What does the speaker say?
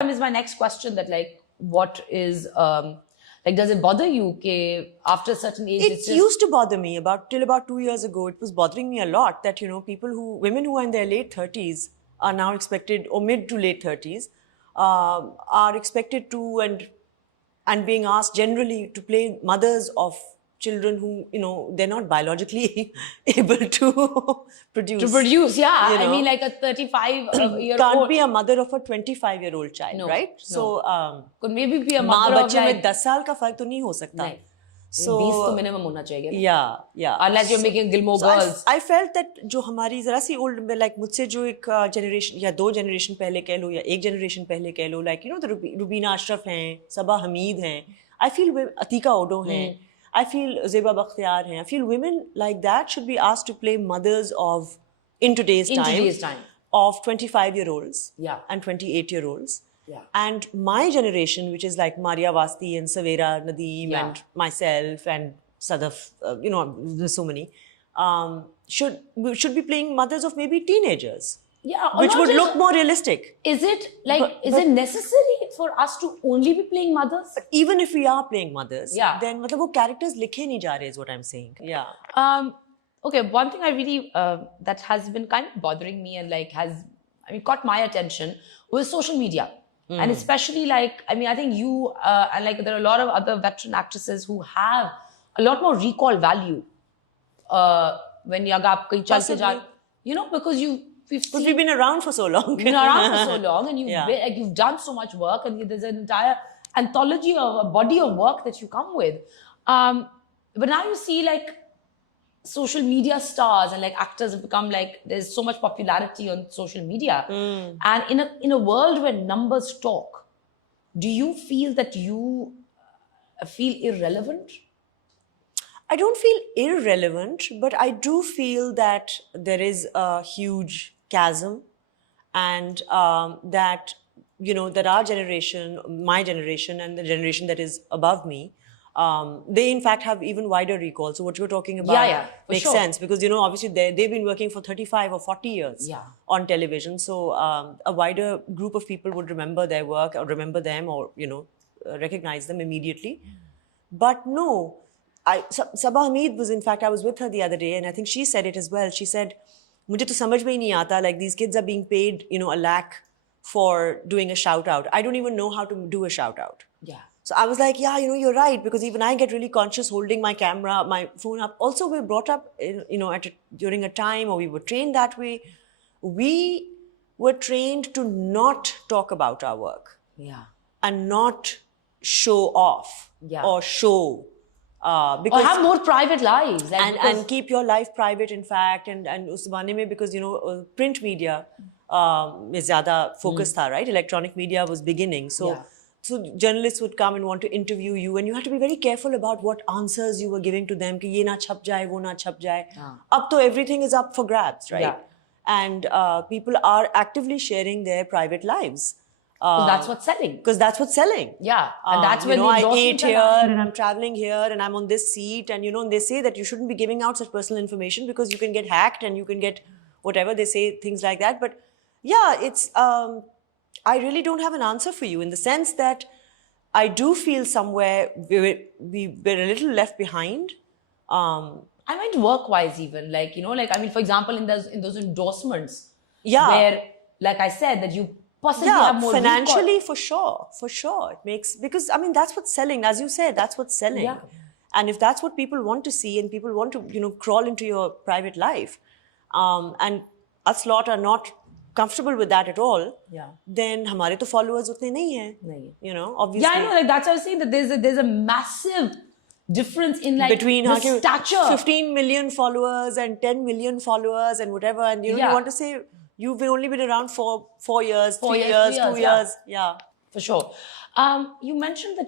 Is my next question that like, what is like, does it bother you okay, after a certain age? It used to bother me till about 2 years ago. It was bothering me a lot that, women who are in their late 30s are now expected, or mid to late 30s, are expected to and being asked generally to play mothers of children who, they're not biologically able to produce. To produce, yeah. You know? I mean, like a 35-year-old can't be a mother of a 25-year-old child, right? So, could maybe be a mother of like 10 साल का फर्क तो नहीं हो सकता. So 20 तो minimum होना चाहिए. Yeah. Unless you're making Gilmore Girls. I felt that जो हमारी जरा सी old, like मुझसे जो एक generation या 2 generation पहले कह लो या 1 generation पहले कह लो, like the Rubina Ashraf हैं, Sabah Hamid हैं, I feel Atika Odo हैं, I feel Zeba Bakhtiar हैं, I feel women like that should be asked to play mothers of in today's time of 25-year-olds and 28-year-olds. Yeah. And my generation, which is like Maria Vasti and Savera Nadeem and myself and Sadaf, there's so many, should be playing mothers of maybe teenagers. Yeah, which would look more realistic. Is it like, is it necessary for us to only be playing mothers? But even if we are playing mothers, then wo characters likhe nahi ja rahe is what I'm saying. Yeah. Okay, one thing I really, that has been kind of bothering me and like caught my attention was social media. And especially like, I think you, and like there are a lot of other veteran actresses who have a lot more recall value when because we've been around for so long. And you've done so much work, and there's an entire anthology of a body of work that you come with. But now you see like social media stars and like actors have become like, there's so much popularity on social media. And in a world where numbers talk, do you feel that you feel irrelevant? I don't feel irrelevant, but I do feel that there is a huge chasm, and that, that our generation, my generation and the generation that is above me, they in fact have even wider recall. So what you're talking about makes sense, because obviously they've been working for 35 or 40 years on television. So a wider group of people would remember their work or remember them or recognize them immediately. But no, Sabah Hamid was, in fact, I was with her the other day, and I think she said it as well. She said, "Mujhe to samajh mein nahi aata, like these kids are being paid, $1 lakh for doing a shout out. I don't even know how to do a shout out." Yeah. So I was like, yeah, you're right, because even I get really conscious holding my camera, my phone up. Also, we're brought up, during a time, or we were trained that way. We were trained to not talk about our work. Yeah. And not show off or show. Because, or have more private lives. Like and keep your life private, in fact. And us zamane mein, because, print media is zyada focus tha, right? Electronic media was beginning. So journalists would come and want to interview you, and you had to be very careful about what answers you were giving to them. Ki ye na chhap jaye, wo na chhap jaye. Ab to everything is up for grabs, right? And people are actively sharing their private lives. That's what's selling. Because that's what's selling. Yeah. And that's when I ate here and I'm traveling here and I'm on this seat, and and they say that you shouldn't be giving out such personal information because you can get hacked and you can get whatever. They say things like that. But yeah, it's I really don't have an answer for you, in the sense that I do feel somewhere we're a little left behind. I meant work-wise even, like, for example, in those endorsements, where, like I said, that you possibly have more financially recall. for sure it makes, because that's what's selling, as you said, that's what's selling. And if that's what people want to see, and people want to crawl into your private life, and us lot are not comfortable with that at all, then hamare to followers utne nahi hai, obviously. I know, like that's why I was saying that there's a massive difference in like between the stature. 15 million followers and 10 million followers and whatever, and you want to say you've only been around for 4 years, 3 years, 2 years. Yeah. For sure. You mentioned that